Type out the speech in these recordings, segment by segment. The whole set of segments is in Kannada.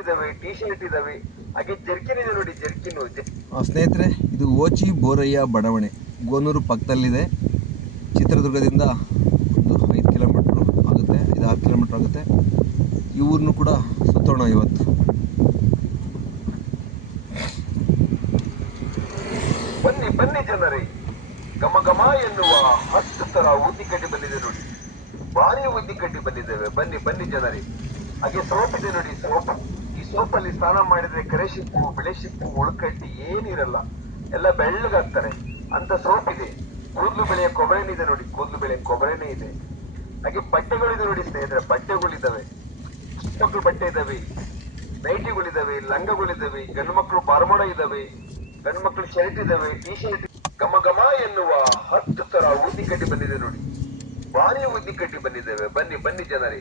ಇದಾವೆ ಟಿ ಶರ್ಟ್ ಇದಾವೆ. ಹಾಗೆ ಜರ್ಕಿನ್ ಇದೆ ನೋಡಿ ಜರ್ಕಿನ್ ಆ, ಸ್ನೇಹಿತರೆ ಇದು ಓಚಿ ಬೋರಯ್ಯ ಬಡಾವಣೆ. ಗೋನೂರು ಪಕ್ಕದಲ್ಲಿದೆ. ಚಿತ್ರದುರ್ಗದಿಂದ ಒಂದು ಐದು ಕಿಲೋಮೀಟ್ರ್ ಆಗುತ್ತೆ ಐದು ಆರು ಕಿಲೋಮೀಟ್ರ್ ಆಗುತ್ತೆ. ಈ ಊರನ್ನು ಕೂಡ ಸುತ್ತೋಣ ಇವತ್ತು. ಬನ್ನಿ ಬನ್ನಿ ಜನರೇ. ಗಮ ಗಮ ಎನ್ನುವ ಹತ್ತು ತರ ಊದಿ ಕಡ್ಡಿ ಬಂದಿದೆ ನೋಡಿ. ಭಾರಿ ಊದಿ ಕಡ್ಡಿ ಬಂದಿದ್ದೇವೆ. ಬನ್ನಿ ಬನ್ನಿ ಜನರೇ. ಹಾಗೆ ಸೋಪ್ ಇದೆ ನೋಡಿ ಸೋಪ್. ಈ ಸೋಪ್ ಅಲ್ಲಿ ಸ್ನಾನ ಮಾಡಿದ್ರೆ ಕರೆ ಶಿಪ್ಪು, ಬೆಳೆ ಶಿಪ್ಪು ಒಳಕಟ್ಟಿ ಏನಿರಲ್ಲ ಎಲ್ಲ ಬೆಳ್ಳಗಾಗ್ತಾರೆ. ಅಂತ ಸೋಪ್ ಇದೆ. ಕೂದಲು ಬೆಳೆಯ ಕೊಬ್ಬರಿನಿದೆ ನೋಡಿ. ಕೂದಲು ಬೆಳೆಯ ಕೊಬ್ಬರಿನೇ ಇದೆ. ಹಾಗೆ ಬಟ್ಟೆಗಳಿದೆ ನೋಡಿ ಸ್ನೇಹಿತರೆ. ಬಟ್ಟೆಗಳಿದ್ದಾವೆ ಮಕ್ಕಳು ಬಟ್ಟೆ ಇದಾವೆ ನೈಟಿಗಳಿದಾವೆ ಲಂಗಗಳಿದಾವೆ ಗಂಡು ಮಕ್ಕಳು ಬಾರ್ಮೋಡ ಇದಾವೆ ಗಂಡು ಮಕ್ಕಳು ಶರ್ಟ್ ಇದಾವೆ ಟಿ ಶರ್ಟ್ ಘಮ ಘಮ ಎನ್ನುವ ಹತ್ತು ತರ ಊದಿ ಕಟ್ಟಿ ಬಂದಿದೆ ನೋಡಿ. ಭಾರಿ ಊದಿ ಕಟ್ಟಿ ಬಂದಿದ್ದಾವೆ. ಬನ್ನಿ ಬನ್ನಿ ಜನರೇ.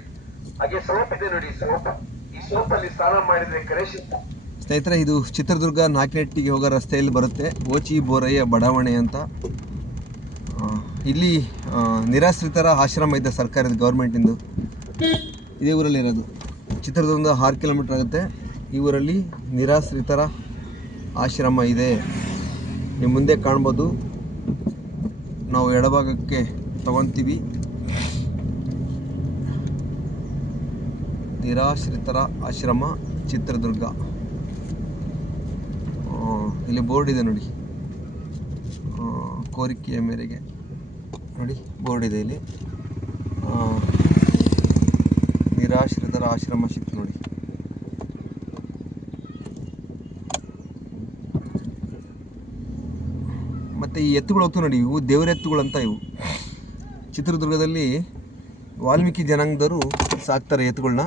ಹಾಗೆ ಸೋಪ್ ಇದೆ ನೋಡಿ. ಸೋಪ್. ಸ್ನೇಹಿತರೆ, ಇದು ಚಿತ್ರದುರ್ಗ ನಾಕಿನೆಟ್ಟಿಗೆ ಹೋಗೋ ರಸ್ತೆಯಲ್ಲಿ ಬರುತ್ತೆ. ಓಚಿ ಬೋರಯ್ಯ ಬಡಾವಣೆ ಅಂತ. ಇಲ್ಲಿ ನಿರಾಶ್ರಿತರ ಆಶ್ರಮ ಇದೆ ಸರ್ಕಾರದ ಗೌರ್ಮೆಂಟಿಂದು. ಇದೇ ಊರಲ್ಲಿ ಇರೋದು. ಚಿತ್ರದುರ್ಗದಿಂದ ಆರು ಕಿಲೋಮೀಟ್ರ್ ಆಗುತ್ತೆ. ಈ ಊರಲ್ಲಿ ನಿರಾಶ್ರಿತರ ಆಶ್ರಮ ಇದೆ. ನಿಮ್ಮ ಮುಂದೆ ಕಾಣ್ಬೋದು. ನಾವು ಎಡಭಾಗಕ್ಕೆ ತಗೊತೀವಿ. ನಿರಾಶ್ರಿತರ ಆಶ್ರಮ, ಚಿತ್ರದುರ್ಗ. ಇಲ್ಲಿ ಬೋರ್ಡ್ ಇದೆ ನೋಡಿ. ಕೋರಿಕೆಯ ಮೇರೆಗೆ. ನೋಡಿ, ಬೋರ್ಡ್ ಇದೆ ಇಲ್ಲಿ. ನಿರಾಶ್ರಿತರ ಆಶ್ರಮ ಸಿಕ್ತು ನೋಡಿ. ಮತ್ತು ಈ ಎತ್ತುಗಳು ಹೋಗ್ತವೆ ನೋಡಿ, ಇವು ದೇವರ ಎತ್ತುಗಳು ಅಂತ ಇವು. ಚಿತ್ರದುರ್ಗದಲ್ಲಿ ವಾಲ್ಮೀಕಿ ಜನಾಂಗದವರು ಸಾಕ್ತಾರೆ ಎತ್ತುಗಳನ್ನ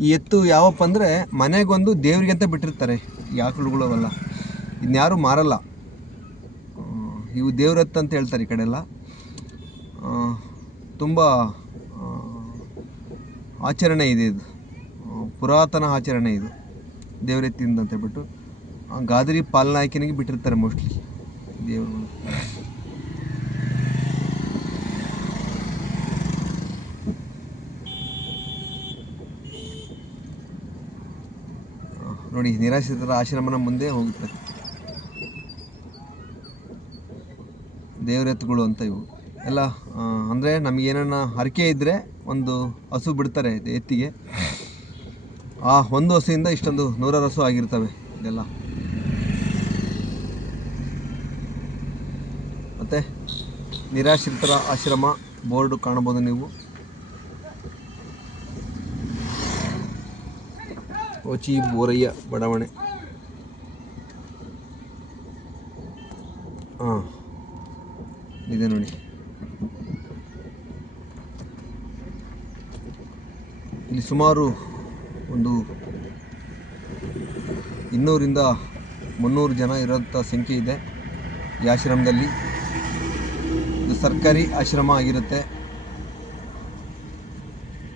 ಈ ಎತ್ತು ಯಾವಪ್ಪ ಅಂದರೆ ಮನೆಗೊಂದು ದೇವರಿಗೆ ಅಂತ ಬಿಟ್ಟಿರ್ತಾರೆ. ಈ ಆಕಳುಗಳು ಅವೆಲ್ಲ. ಇನ್ಯಾರು ಮಾರಲ್ಲ. ಇವು ದೇವ್ರ ಎತ್ತು ಅಂತ ಹೇಳ್ತಾರೆ ಈ ಕಡೆಲ್ಲ ತುಂಬ ಆಚರಣೆ ಇದೆ ಇದು. ಪುರಾತನ ಆಚರಣೆ ಇದು. ದೇವರೆತ್ತಿಂದ ಅಂತ ಹೇಳ್ಬಿಟ್ಟು ಗಾದರಿ ಪಾಲನಾಯಕನಿಗೆ ಬಿಟ್ಟಿರ್ತಾರೆ ಮೋಸ್ಟ್ಲಿ ದೇವರುಗಳು ಆ, ನೋಡಿ, ನಿರಾಶ್ರಿತರ ಆಶ್ರಮನ ಮುಂದೆ ಹೋಗುತ್ತೆ ದೇವರೆತ್ತುಗಳು ಅಂತ ಇವು. ಎಲ್ಲ ಅಂದರೆ ನಮಗೇನನ್ನ ಹರಕೆ ಇದ್ದರೆ ಒಂದು ಹಸು ಬಿಡ್ತಾರೆ ಎತ್ತಿಗೆ. ಆ ಒಂದು ಹಸುವಿಂದ ಇಷ್ಟೊಂದು ನೂರಾರು ಹಸು ಆಗಿರ್ತವೆ ಇದೆಲ್ಲ. ಮತ್ತು ನಿರಾಶ್ರಿತರ ಆಶ್ರಮ ಬೋರ್ಡು ಕಾಣ್ಬೋದು ನೀವು. ಓಚಿ ಬೋರಯ್ಯ ಬಡಾವಣೆ ಹಾಂ ಇದೆ ನೋಡಿ ಇಲ್ಲಿ ಸುಮಾರು ಒಂದು ಇನ್ನೂರಿಂದ ಮುನ್ನೂರು ಜನ ಇರೋಂಥ ಸಂಖ್ಯೆ ಇದೆ ಈ ಆಶ್ರಮದಲ್ಲಿ. ಇದು ಸರ್ಕಾರಿ ಆಶ್ರಮ ಆಗಿರುತ್ತೆ.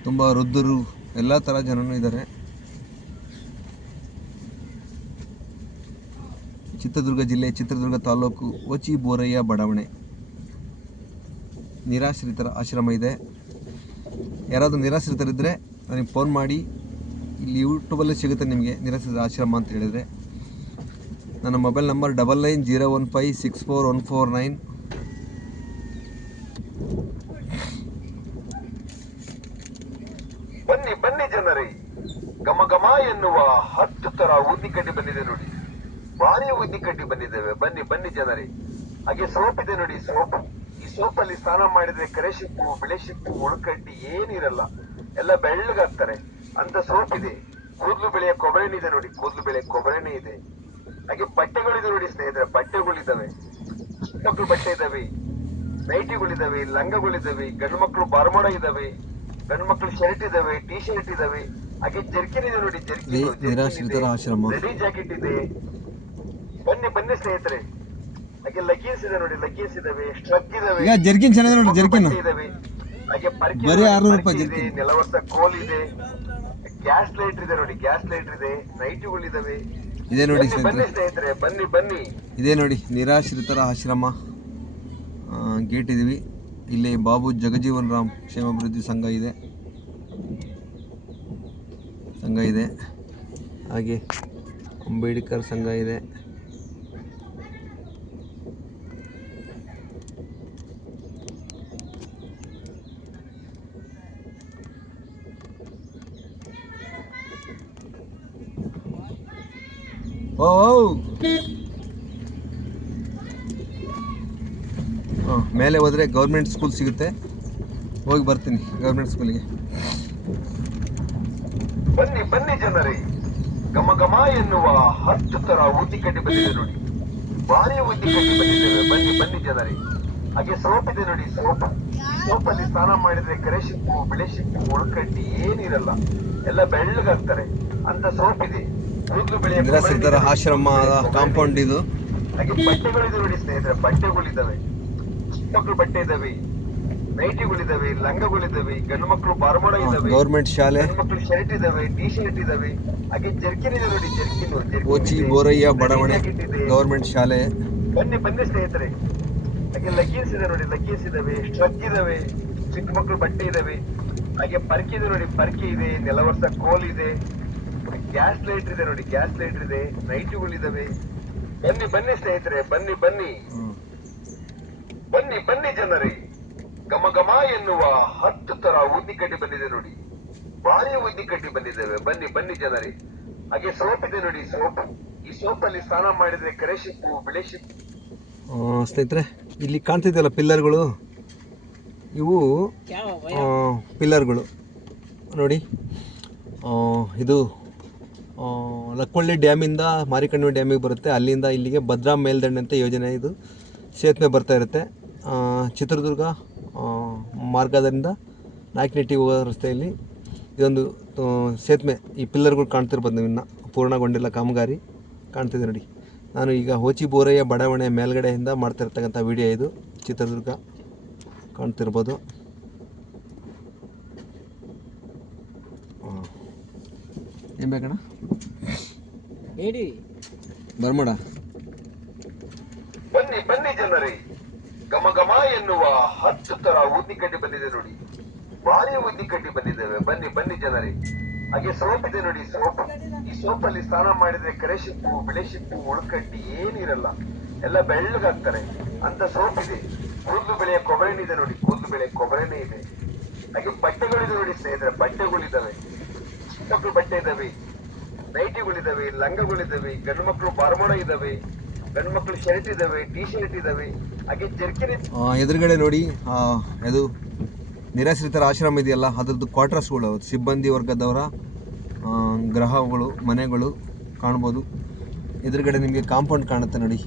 ತುಂಬ ವೃದ್ಧರು, ಎಲ್ಲ ಥರ ಜನನೂ ಇದ್ದಾರೆ. ಚಿತ್ರದುರ್ಗ ಜಿಲ್ಲೆ ಚಿತ್ರದುರ್ಗ ತಾಲೂಕು ಓಚಿ ಬೋರಯ್ಯ ಬಡಾವಣೆ. ನಿರಾಶ್ರಿತರ ಆಶ್ರಮ ಇದೆ. ಯಾರಾದರೂ ನಿರಾಶ್ರಿತರಿದ್ದರೆ ನನಗೆ ಫೋನ್ ಮಾಡಿ. ಇಲ್ಲಿ ಯೂಟ್ಯೂಬಲ್ಲಿ ಸಿಗುತ್ತೆ ನಿಮಗೆ ನಿರಾಶ್ರಿತ ಆಶ್ರಮ ಅಂತ ಹೇಳಿದರೆ. ನನ್ನ mobile number double nine zero one five six four one four nine ಬನ್ನಿ ಬನ್ನಿ ಜನರೇ. ಘಮ ಘಮ ಎನ್ನುವ ಹತ್ತು ತರ ಊದಿ ಬಂದಿದೆ ನೋಡಿ. ಭಾರಿ ಉದ್ದಿ ಕಟ್ಟಿ ಬಂದಿದ್ದೇವೆ. ಬನ್ನಿ ಬನ್ನಿ ಜನರೇ. ಹಾಗೆ ಸೋಪ್ ಇದೆ ನೋಡಿ ಸೋಪ್. ಈ ಸೋಪ್ ಅಲ್ಲಿ ಸ್ನಾನ ಮಾಡಿದ್ರೆ ಕರೆ ಶಿಪ್ಪು ಬೆಳೆ ಶಿಪ್ಪು ಉಳ್ಕಡ್ಡಿ ಏನಿರಲ್ಲ ಎಲ್ಲ ಬೆಳ್ಳಗಾಗ್ತಾರೆ. ಅಂತ ಸೋಪ್ ಇದೆ ಕೂದಲು ಬೆಳೆಯ ಇದೆ ನೋಡಿ ಕೂದಲು ಬೆಳೆಯ ಕೊಬ್ಬರಿನೇ ಇದೆ. ಹಾಗೆ ಬಟ್ಟೆಗಳಿದೆ ನೋಡಿ ಸ್ನೇಹಿತರೆ ಬಟ್ಟೆಗಳಿದ್ದಾವೆ ಮಕ್ಕಳು ಬಟ್ಟೆ ಇದಾವೆ. ನೈಟಿಗಳಿದಾವೆ ಲಂಗಗಳಿದಾವೆ ಗಂಡು ಮಕ್ಕಳು ಬಾರ್ಮೋಡ ಇದಾವೆ ಗಂಡು ಮಕ್ಕಳು ಶರ್ಟ್ ಇದಾವೆ ಟಿ ಶರ್ಟ್ ಇದಾವೆ. ಹಾಗೆ ಜರ್ಕಿನ್ ಇದೆ ನೋಡಿ ಜರ್ಕಿನ ಆಶ್ರಮ. ರೆಡಿ ಜಾಕೆಟ್ ಇದೆ. ಬನ್ನಿ ಬನ್ನಿ ಸ್ನೇಹಿತರೆ. ಹಾಗೆ ಲಗೇಜ್ ಇದೆ ನೋಡಿ ಲಗೇಜ್ ಇದಾವೆ ಸ್ಟ್ರಗ್ ಇದಾವೆ. ಈಗ ಜರ್ಕಿನ್ ಚೆನ್ನಾಗಿದೆ ನೋಡಿ ಜರ್ಕಿನ್. ಇದಾವೆ. ಹಾಗೆ ಪರ್ಕೆ ಬರೀ ಇದೆ, 600 ಪರ್ಕೆ ರೂಪಾಯಿ ಜರ್ಕಿನ್. ನೆಲವರ್ಸ ಕೋಲ್ ಇದೆ. ಗ್ಯಾಸ್ ಲೈಟ್ ಇದೆ ನೋಡಿ ಗ್ಯಾಸ್ ಲೈಟ್ ಇದೆ. ನೈಟಿಗಳು ಇದಾವೆ. ಇದೆ ನೋಡಿ ಬನ್ನಿ ಬನ್ನಿ ಸ್ನೇಹಿತರೆ. ಸ್ನೇಹಿತರೆ ಬನ್ನಿ ಬನ್ನಿ. ಇದೇ ನೋಡಿ ನಿರಾಶ್ರಿತರ ಆಶ್ರಮ. ಗೇಟ್ ಇದೀವಿ ಇಲ್ಲಿ ಬಾಬು ಜಗಜೀವನ್ ರಾಮ್ ಕ್ಷೇಮಾಭಿವೃದ್ಧಿ ಸಂಘ ಇದೆ. ಸಂಘ ಇದೆ. ಹಾಗೆ ಅಂಬೇಡ್ಕರ್ ಸಂಘ ಇದೆ. ಹಾಂ, ಮೇಲೆ ಹೋದರೆ ಗೌರ್ಮೆಂಟ್ ಸ್ಕೂಲ್ ಸಿಗುತ್ತೆ. ಹೋಗಿ ಬರ್ತೀನಿ ಗೌರ್ಮೆಂಟ್ ಸ್ಕೂಲಿಗೆ ಬನ್ನಿ ಬನ್ನಿ ಜನರೇ. ಘಮ ಘಮ ಎನ್ನುವ ಹತ್ತು ತರ ಊದಿಕಡ್ಡಿ ಬಂದಿದೆ ನೋಡಿ. ಭಾರಿ ಕಟ್ಟಿ ಬಂದಿದ್ದೇವೆ ಬನ್ನಿ ಬನ್ನಿ ಜನರೇ. ಹಾಗೆ ಸೋಪ್ ಇದೆ ನೋಡಿ, ಸೋಪ್. ಸೋಪ್ ಅಲ್ಲಿ ಸ್ನಾನ ಮಾಡಿದ್ರೆ ಕರೆ ಶಿಪ್ಪು ಬಿಳೆ ಶಿಪ್ಪು ಏನಿರಲ್ಲ, ಎಲ್ಲ ಬೆಳ್ಳಗಾಗ್ತಾರೆ. ಅಂತ ಸೋಪ್ ಇದೆ. ನಿರಾಶ್ರಿತರ ಆಶ್ರಮ ಕಾಂಪೌಂಡ್ ಇದು. ಹಾಗೆ ಬಟ್ಟೆಗಳಿದೆ ನೋಡಿ ಸ್ನೇಹಿತರೆ ಬಟ್ಟೆಗಳಿದಾವೆ. ಮಕ್ಕಳು ಬಟ್ಟೆ ಇದಾವೆ ನೈಟಿಗಳಿದಾವೆ ಲಂಗಗಳಿದಾವೆ ಗಂಡು ಮಕ್ಕಳು ಬಾರ್ಮೋಡ ಇದಾವೆ ಗೌರ್ಮೆಂಟ್ ಶಾಲೆ. ಮಕ್ಕಳು ಶರ್ಟ್ ಇದಾವೆ ಟಿ ಶರ್ಟ್ ಇದಾವೆ ಹಾಗೆ ಜರ್ಕಿನ್ ಇದೆ ನೋಡಿ ಜರ್ಕಿನ್ ಓಚಿ ಬೋರಯ್ಯ ಬಡಾವಣೆ ಗೌರ್ಮೆಂಟ್ ಶಾಲೆ. ಬನ್ನಿ ಬನ್ನಿ ಸ್ನೇಹಿತರೆ. ಹಾಗೆ ಲಗೀನ್ಸ್ ಇದೆ ನೋಡಿ ಲಗೀನ್ಸ್ ಇದಾವೆ ಸ್ಟ್ರಕ್ ಇದಾವೆ ಚಿಕ್ಕ ಮಕ್ಕಳು ಬಟ್ಟೆ ಇದಾವೆ. ಹಾಗೆ ಪರ್ಕಿ ಇದೆ ನೋಡಿ ಪರ್ಕಿ ಇದೆ ನೆಲವರ್ಸ ಕೋಲ್ ಇದೆ. ಗ್ಯಾಸ್ ಲೈಟ್ ಇದೆ ನೋಡಿ ಗ್ಯಾಸ್ ಲೈಟ್ ಇದೆ ನೈಟುಗಳಿದಾವೆ ಬನ್ನಿ ಬನ್ನಿ ಸ್ನೇಹಿತರೆ ಬನ್ನಿ ಬನ್ನಿ. ಬನ್ನಿ ಬನ್ನಿ ಜನರೇ. ಗಮ ಗಮ ಎನ್ನುವ ಹತ್ತು ತರ ಊದಿಕಡ್ಡಿ ಬಂದಿದೆ ನೋಡಿ. ಭಾರಿ ಕಡ್ಡಿ ಬಂದಿದ್ದೇವೆ. ಬನ್ನಿ ಬನ್ನಿ ಜನರೇ. ಹಾಗೆ ಸೋಪ್ ಇದೆ ನೋಡಿ ಸೋಪ್. ಈ ಸೋಪ್ ಅಲ್ಲಿ ಸ್ನಾನ ಮಾಡಿದ್ರೆ ಕರೆ ಶಿಪ್ಪು ಬಿಳೆ ಶಿಪ್ಪು. ಆ, ಸ್ನೇಹಿತರೆ ಇಲ್ಲಿ ಕಾಣ್ತಿದ್ದಲ್ಲ ಪಿಲ್ಲರ್ಗಳು? ಇವು ಆ, ಪಿಲ್ಲರ್ಗಳು. ನೋಡಿ ಆ, ಇದು ಲಕ್ಕೊಳ್ಳಿ ಡ್ಯಾಮಿಂದ ಮಾರಿಕಣಿವೆ ಡ್ಯಾಮಿಗೆ ಬರುತ್ತೆ. ಅಲ್ಲಿಂದ ಇಲ್ಲಿಗೆ ಭದ್ರಾ ಮೇಲ್ದಂಡೆ ಅಂತ ಯೋಜನೆ ಇದು. ಸೇತುವೆ ಬರ್ತಾ ಇರುತ್ತೆ. ಚಿತ್ರದುರ್ಗ ಮಾರ್ಗದಿಂದ ನಾಯಕನಹಟ್ಟಿ ಹೋಗೋ ರಸ್ತೆಯಲ್ಲಿ ಇದೊಂದು ಸೇತುವೆ, ಈ ಪಿಲ್ಲರ್ಗಳು ಕಾಣ್ತಿರ್ಬೋದು ನೀವು ಇನ್ನು. ಪೂರ್ಣಗೊಂಡಿಲ್ಲ ಕಾಮಗಾರಿ. ಕಾಣ್ತಿದೆ ನೋಡಿ. ನಾನು ಈಗ ಹೋಚಿ ಬೋರಯ್ಯ ಬಡಾವಣೆ ಮೇಲ್ಗಡೆಯಿಂದ ಮಾಡ್ತಾ ಇರ್ತಕ್ಕಂಥ ವಿಡಿಯೋ ಇದು. ಚಿತ್ರದುರ್ಗ ಕಾಣ್ತಿರ್ಬೋದು. ಏನು ಬೇಕಣ್ಣ? ಹೇಳಿ. ಬರ್ಮಡ. ಬನ್ನಿ ಬನ್ನಿ ಜನರೇ. ಘಮ ಘಮ ಎನ್ನುವ ಹತ್ತು ತರ ಊದಿಕಡ್ಡಿ ಬಂದಿದೆ ನೋಡಿ. ಭಾರಿ ಊದಿಕಡ್ಡಿ ಬಂದಿದ್ದೇವೆ ಬನ್ನಿ ಬನ್ನಿ ಜನರೇ. ಹಾಗೆ ಸೋಪ್ ಇದೆ ನೋಡಿ ಸೋಪ್. ಈ ಸೋಪ್ ಅಲ್ಲಿ ಸ್ನಾನ ಮಾಡಿದ್ರೆ ಕರೆ ಶಿಪ್ಪು ಬಿಳೆ ಶಿಪ್ಪು ಉಳ್ಕಡ್ಡಿ ಏನಿರಲ್ಲ ಎಲ್ಲ ಬೆಳ್ಳಗಾಗ್ತಾರೆ. ಅಂತ ಸೋಪ್ ಇದೆ. ಕೂದಲು ಬೆಳೆಯ ಕೊಬ್ಬರಿನೇ ಇದೆ ನೋಡಿ. ಕೂದಲು ಬೆಳೆಯ ಕೊಬ್ಬರಿನೇ ಇದೆ. ಹಾಗೆ ಬಟ್ಟೆಗಳಿದೆ ನೋಡಿ ಸ್ನೇಹಿತರೆ ಬಟ್ಟೆಗಳಿದಾವೆ ಮಕ್ಕಳು ಬಟ್ಟೆ ಇದಾವೆ ನೈಟಿಗಳಿದಾವೆ ಲಂಗಗಳಿದಾವೆ ಗಂಡು ಮಕ್ಕಳು ಬಾರ್ಮೋಡ ಇದಾವೆ ಗಂಡು ಮಕ್ಕಳು ಶರ್ಟ್ ಇದಾವೆ ಟಿ ಶರ್ಟ್ ಇದಾವೆ ಹಾಗೆ ಜರ್ಕಿನ್ ಎದುರುಗಡೆ ನೋಡಿ ಅದು ನಿರಾಶ್ರಿತರ ಆಶ್ರಮ ಇದೆಯಲ್ಲ ಅದರದ್ದು ಕ್ವಾರ್ಟರ್ಸ್ಗಳು ಸಿಬ್ಬಂದಿ ವರ್ಗದವರ ಆ, ಗೃಹಗಳು ಮನೆಗಳು ಕಾಣ್ಬೋದು. ಎದುರುಗಡೆ ನಿಮಗೆ ಕಾಂಪೌಂಡ್ ಕಾಣುತ್ತೆ ನೋಡಿ.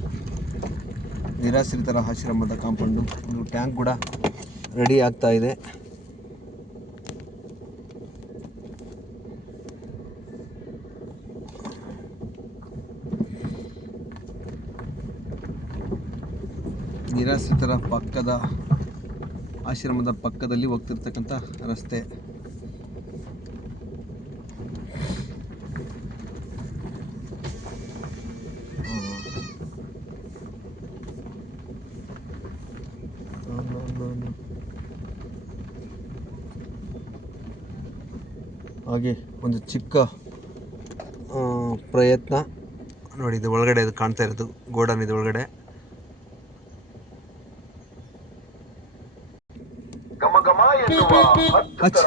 ನಿರಾಶ್ರಿತರ ಆಶ್ರಮದ ಕಾಂಪೌಂಡು. ಒಂದು ಟ್ಯಾಂಕ್ ಕೂಡ ರೆಡಿ ಆಗ್ತಾ ಇದೆ. ನಿರಾಶ್ರಿತರ ಪಕ್ಕದ ಆಶ್ರಮದ ಪಕ್ಕದಲ್ಲಿ ಹೋಗ್ತಿರ್ತಕ್ಕಂಥ ರಸ್ತೆ. ಹಾಗೆ ಒಂದು ಚಿಕ್ಕ ಪ್ರಯತ್ನ. ನೋಡಿ, ಇದು ಒಳಗಡೆ ಇದು ಕಾಣ್ತಾ ಇರೋದು, ಗೋಡನ್ ಇದು ಒಳಗಡೆ ಘಮ ಘಮ ಎನ್ನುವ ಹತ್ತು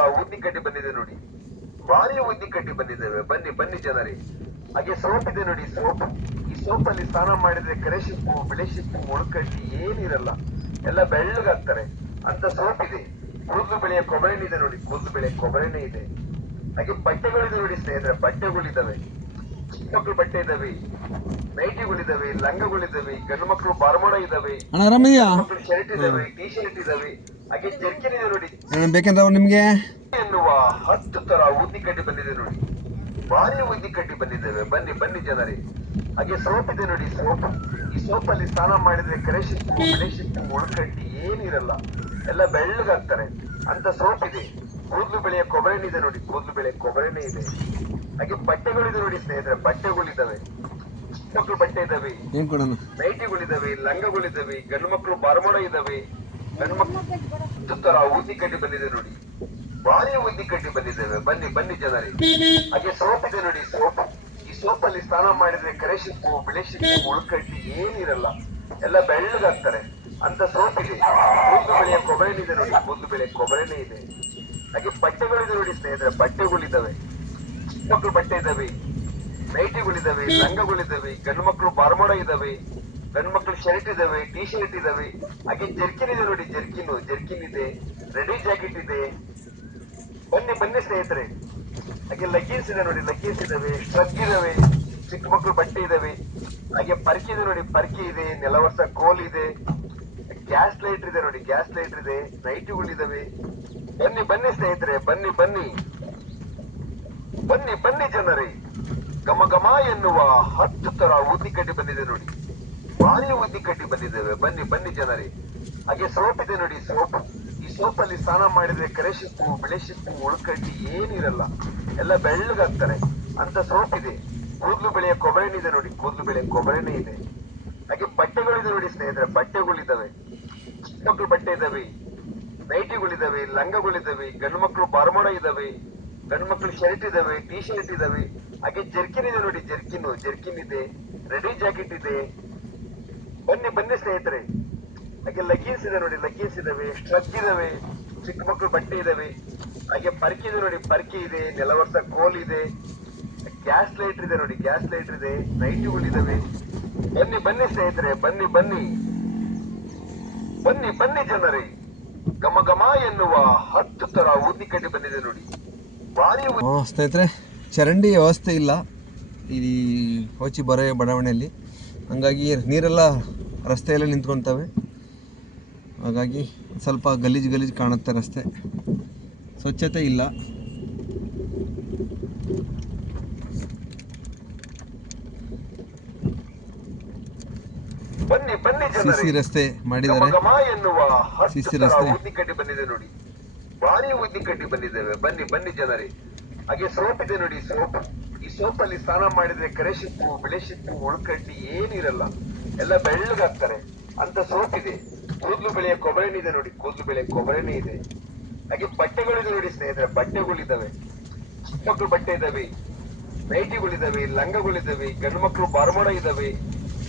ಕಡ್ಡಿ ಬಂದಿದೆ ನೋಡಿ. ಭಾರಿ ಕಡ್ಡಿ ಬಂದಿದ್ದೇವೆ. ಬನ್ನಿ ಬನ್ನಿ ಜನರೇ. ಹಾಗೆ ಸೋಪ್ ಇದೆ ನೋಡಿ ಸೋಪ್. ಈ ಸೋಪ್ ಅಲ್ಲಿ ಸ್ನಾನ ಮಾಡಿದ್ರೆ ಕರೆ ಶಿಪ್ಪು ಬಿಳೆ ಶಿಪ್ಪು ಮುಳುಕಟ್ಟಿ ಏನಿರಲ್ಲ ಎಲ್ಲ ಬೆಳ್ಳಗಾಗ್ತಾರೆ. ಅಂತ ಸೋಪ್ ಇದೆ ಕೂದಲು ಬೆಳೆಯ ಕೊಬ್ಬರಿನೇ ಇದೆ ನೋಡಿ. ಕೂದಲು ಬೆಳೆಯ ಕೊಬ್ಬರಿನೇ ಇದೆ. ಹಾಗೆ ಬಟ್ಟೆಗಳಿದೆ ನೋಡಿ ಸ್ನೇಹಿತರೆ ಬಟ್ಟೆಗಳಿದಾವೆ. ಚಿಕ್ಕ ಮಕ್ಕಳು ಬಟ್ಟೆ ಇದಾವೆ. ನೈಟಿಗಳಿದಾವೆ ಲಂಗಗಳಿದಾವೆ. ಗಂಡು ಮಕ್ಕಳು ಬಾರ್ಮೋಡ ಇದಾವೆ. ಮಕ್ಕಳು ಶರ್ಟ್ ಇದಾವೆ ಟಿ ಶರ್ಟ್ ಇದಾವೆ. ಬೇಕಂದ್ರೆ ನಿಮಗೆ? ಎನ್ನುವ ಹತ್ತು ತರ ಊದಿಕಡ್ಡಿ ಬಂದಿದೆ ನೋಡಿ. ಭಾರಿ ಊದಿಕಡ್ಡಿ ಬಂದಿದ್ದೇವೆ. ಬನ್ನಿ ಬನ್ನಿ ಜನರೇ. ಹಾಗೆ ಸೋಪ್ ಇದೆ ನೋಡಿ ಸೋಪ್. ಈ ಸೋಪ್ ಅಲ್ಲಿ ಸ್ನಾನ ಮಾಡಿದ್ರೆ ಕರೆ ಶಿಪ್ಪು ಮುಳುಕಡ್ಡಿ ಉಳ್ಕಡ್ಡಿ ಏನಿರಲ್ಲ ಎಲ್ಲ ಬೆಳ್ಳಗಾಗ್ತಾರೆ. ಅಂತ ಸೋಪ್ ಇದೆ. ಕೂದಲು ಬೆಳೆಯ ಕೊಬ್ಬರಿನೇ ಇದೆ ನೋಡಿ. ಕೂದಲು ಬೆಳೆಯ ಕೊಬ್ಬರಿನೇ ಇದೆ. ಹಾಗೆ ಬಟ್ಟೆಗಳಿದೆ ನೋಡಿ ಸ್ನೇಹಿತರೆ. ಬಟ್ಟೆಗಳಿದಾವೆ ಚಿಕ್ಕ ಮಕ್ಕಳು ಬಟ್ಟೆ ಇದಾವೆ ಏನು ಲಂಗಗಳಿದ್ದಾವೆ ನೈಟಿಗಳಿದಾವೆ ಲಂಗಗಳಿದಾವೆ ಗಂಡು ಮಕ್ಕಳು ಬಾರ್ಮೋಡ ಇದಾವೆ ಗಂಡು ಮಕ್ಕಳು ಹತ್ತು ಊದಿ ಕಟ್ಟಿ ಬಂದಿದೆ ನೋಡಿ. ಬಾರಿ ಊದಿ ಕಟ್ಟಿ ಬಂದಿದ್ದೇವೆ ಬನ್ನಿ ಬನ್ನಿ ಜನರೇ. ಹಾಗೆ ಸೋಪ್ ಇದೆ ನೋಡಿ ಸೋಪ್. ಈ ಸೋಪ್ ಅಲ್ಲಿ ಸ್ನಾನ ಮಾಡಿದ್ರೆ ಕರೆ ಶಿಪ್ಪು ಬಿಳೆ ಶಿಪ್ಪು ಉಳ್ಕಟ್ಟಿ ಏನಿರಲ್ಲ, ಎಲ್ಲ ಬೆಳ್ಳಗಾಗ್ತಾರೆ ಅಂತ ಸೋಪ್ ಇದೆ ಒಂದು ಬೆಳೆಯ ಕೊಬ್ಬರಿನೇ ನೋಡಿ. ಒಂದು ಬೆಳೆ ಕೊಬ್ಬರಿನೇ ಇದೆ. ಹಾಗೆ ಬಟ್ಟೆಗಳಿದೆ ನೋಡಿ ಸ್ನೇಹಿತರೆ ಬಟ್ಟೆಗಳಿದ್ದಾವೆ ಮಕ್ಕಳು ಬಟ್ಟೆ ಇದಾವೆ. ನೈಟಿಗಳಿದಾವೆ ಲಂಗಗಳಿದಾವೆ. ಗಂಡು ಮಕ್ಕಳು ಬಾರ್ಮೋಡ ಇದಾವೆ. ಗಂಡು ಮಕ್ಳು ಶರ್ಟ್ ಇದಾವೆ ಟಿ ಶರ್ಟ್ ಇದಾವೆ. ಹಾಗೆ ಜರ್ಕಿನ್ ಇದೆ ನೋಡಿ ಜರ್ಕಿನ್ ಜರ್ಕಿನ್ ಇದೆ, ರೆಡಿ ಜಾಕೆಟ್ ಇದೆ. ಬನ್ನಿ ಬನ್ನಿ ಸ್ನೇಹಿತರೆ. ಹಾಗೆ ಲಗ್ಗಿನ್ಸ್ ಇದೆ ನೋಡಿ ಲಗ್ಗಿನ್ಸ್ ಇದಾವೆ ಸ್ಟ್ರಗ್ ಇದಾವೆ, ಚಿಕ್ಕ ಮಕ್ಕಳು ಬಟ್ಟೆ ಇದಾವೆ. ಹಾಗೆ ಪರ್ಕಿ ಇದೆ ನೋಡಿ, ಪರ್ಕಿ ಇದೆ ನೆಲವರ್ಸ ಕೋಲ್ ಇದೆ. ಗ್ಯಾಸ್ ಲೈಟ್ ಇದೆ ನೋಡಿ ಗ್ಯಾಸ್ ಲೈಟ್ ಇದೆ ನೈಟುಗಳಿದಾವೆ ಬನ್ನಿ ಬನ್ನಿ ಸ್ನೇಹಿತರೆ, ಬನ್ನಿ ಬನ್ನಿ. ಬನ್ನಿ ಬನ್ನಿ ಜನರೇ. ಗಮ ಗಮ ಎನ್ನುವ ಹತ್ತು ತರ ಊದಿ ಕಡ್ಡಿ ಬಂದಿದೆ ನೋಡಿ. ಭಾರಿ ಉದ್ದಿ ಕಟ್ಟಿ ಬಂದಿದ್ದೇವೆ. ಬನ್ನಿ ಬನ್ನಿ ಜನರೇ. ಹಾಗೆ ಸೋಪ್ ಇದೆ ನೋಡಿ ಸೋಪ್. ಈ ಸೋಪ್ ಅಲ್ಲಿ ಸ್ನಾನ ಮಾಡಿದ್ರೆ ಕರೆ ಶಿಪ್ಪು ಬಿಳೆ ಶಿಪ್ಪು ಉಳ್ಕಟ್ಟಿ ಏನಿರಲ್ಲ ಎಲ್ಲ ಬೆಳ್ಳಗಾಗ್ತಾರೆ. ಅಂತ ಸೋಪ್ ಇದೆ ಕೂದಲು ಬೆಳೆಯ ಕೊಬ್ಬರಿನೇ ಇದೆ ನೋಡಿ. ಕೂದಲು ಬೆಳೆಯ ಕೊಬ್ಬರಿನೇ ಇದೆ. ಹಾಗೆ ಬಟ್ಟೆಗಳಿದೆ ನೋಡಿ ಸ್ನೇಹಿತರೆ ಬಟ್ಟೆಗಳಿದ್ದಾವೆ ಚಿಕ್ಕ ಮಕ್ಕಳು ಬಟ್ಟೆ ಇದಾವೆ. ನೈಟಿಗಳಿದಾವೆ ಲಂಗಗಳಿದ್ದಾವೆ ಗಂಡು ಮಕ್ಕಳು ಬಾರ್ಮೋಡ ಇದಾವೆ. ಗಂಡು ಮಕ್ಕಳು ಶರ್ಟ್ ಇದಾವೆ ಟಿ ಶರ್ಟ್ ಇದಾವೆ. ಹಾಗೆ ಜರ್ಕಿನ್ ಇದೆ ನೋಡಿ ಜರ್ಕಿನ್ ಜರ್ಕಿನ್ ಇದೆ. ರೆಡಿ ಜಾಕೆಟ್ ಇದೆ. ಬನ್ನಿ ಬನ್ನಿ ಸ್ನೇಹಿತರೆ. ಹಾಗೆ ಲಗೇಜ್ ಇದೆ ನೋಡಿ ಲಗೇಜ್ ಇದಾವೆ ಸ್ಟ್ರಗ್ ಇದಾವೆ, ಚಿಕ್ಕ ಮಕ್ಕಳು ಬಟ್ಟೆ ಇದಾವೆ. ಹಾಗೆ ಪರ್ಕಿ ಇದೆ ನೋಡಿ ಪರ್ಕಿ ಇದೆ, ನೆಲವರ್ತ ಕೋಲ್ ಇದೆ. ಗ್ಯಾಸ್ ಲೈಟರ್ ಇದೆ ನೋಡಿ ಗ್ಯಾಸ್ ಲೈಟರ್ ಇದೆ ನೈಟುಗಳಿದಾವೆ ಬನ್ನಿ ಬನ್ನಿ ಸ್ನೇಹಿತರೆ, ಬನ್ನಿ ಬನ್ನಿ. ಬನ್ನಿ ಬನ್ನಿ ಜನರೇ. ಗಮ ಗಮ ಎನ್ನುವ ಹತ್ತು ತರ ಊದಿ ಕಡ್ಡಿ ಬಂದಿದೆ ನೋಡಿ. ಭಾರಿ ಸ್ನೇಹಿತರೆ, ಚರಂಡಿ ವ್ಯವಸ್ಥೆ ಇಲ್ಲ. ಈ ಹೋಚಿ ಬರೋ ಬಡಾವಣೆಯಲ್ಲಿ. ಹಂಗಾಗಿ ನೀರೆಲ್ಲ ರಸ್ತೆಯಲ್ಲೇ ನಿಂತ್ಕೊತವೆ. ಹಾಗಾಗಿ ಸ್ವಲ್ಪ ಗಲೀಜು ಗಲೀಜು ಕಾಣುತ್ತೆ ರಸ್ತೆ. ಸ್ವಚ್ಛತೆ ಇಲ್ಲ. ಬನ್ನಿ ಬನ್ನಿ ಸಿ ಜನರೇ. ಸಿ ರಸ್ತೆ ಮಾಡಿದ್ದಾರೆ. ಸಿಸಿ ರಸ್ತೆ. ಬಂದಿದೆ ನೋಡಿ. ಭಾರಿ ಉದ್ದಿ ಕಡ್ಡಿ ಬಂದಿದ್ದೇವೆ ಬನ್ನಿ ಬನ್ನಿ ಜನರೇ. ಹಾಗೆ ಸೋಪ್ ಇದೆ ನೋಡಿ ಸೋಪ್. ಈ ಸೋಪ್ ಅಲ್ಲಿ ಸ್ನಾನ ಮಾಡಿದ್ರೆ ಕರೆ ಶಿಪ್ಪು ಬಿಳೆ ಶಿಪ್ಪು ಉಳ್ಕಡ್ಡಿ ಏನಿರಲ್ಲ ಎಲ್ಲ ಬೆಳ್ಳಗಾಗ್ತಾರೆ. ಅಂತ ಸೋಪ್ ಇದೆ ಕೂದಲು ಬೆಳೆಯ ಕೊಬ್ಬರಿನೇ ಇದೆ ನೋಡಿ. ಕೂದಲು ಬೆಳೆಯ ಕೊಬ್ಬರಿನೇ ಇದೆ. ಹಾಗೆ ಬಟ್ಟೆಗಳಿದೆ ನೋಡಿ ಸ್ನೇಹಿತರೆ ಬಟ್ಟೆಗಳಿದ್ದಾವೆ ಚಿಕ್ಕ ಮಕ್ಕಳು ಬಟ್ಟೆ ಇದಾವೆ. ನೈಟಿಗಳಿದಾವೆ ಲಂಗಗಳಿದಾವೆ ಗಂಡು ಮಕ್ಕಳು ಬಾರ್ಮೋಡ ಇದಾವೆ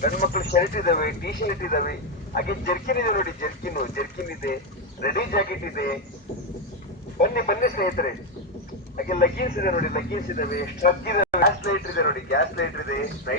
ಗಂಡು ಮಕ್ಕಳು ಶರ್ಟ್ ಇದಾವೆ ಟಿ ಶರ್ಟ್ ಇದಾವೆ. ಹಾಗೆ ಜರ್ಕಿನ್ ಇದೆ ನೋಡಿ ಜರ್ಕಿನ್ ಜರ್ಕಿನ್ ಇದೆ, ರೆಡಿ ಜಾಕೆಟ್ ಇದೆ. ಬನ್ನಿ ಬನ್ನಿ ಸ್ನೇಹಿತರೆ. ಹಾಗೆ ಲಗೀನ್ಸ್ ಇದೆ ನೋಡಿ ಲಗೀನ್ಸ್ ಇದಾವೆ ಸ್ಟ್ರಗ್ ಇದೆ ಗ್ಯಾಸ್ ಲೈಟರ್ ಇದೆ ನೋಡಿ ಗ್ಯಾಸ್ ಲೈಟರ್ ಇದೆ.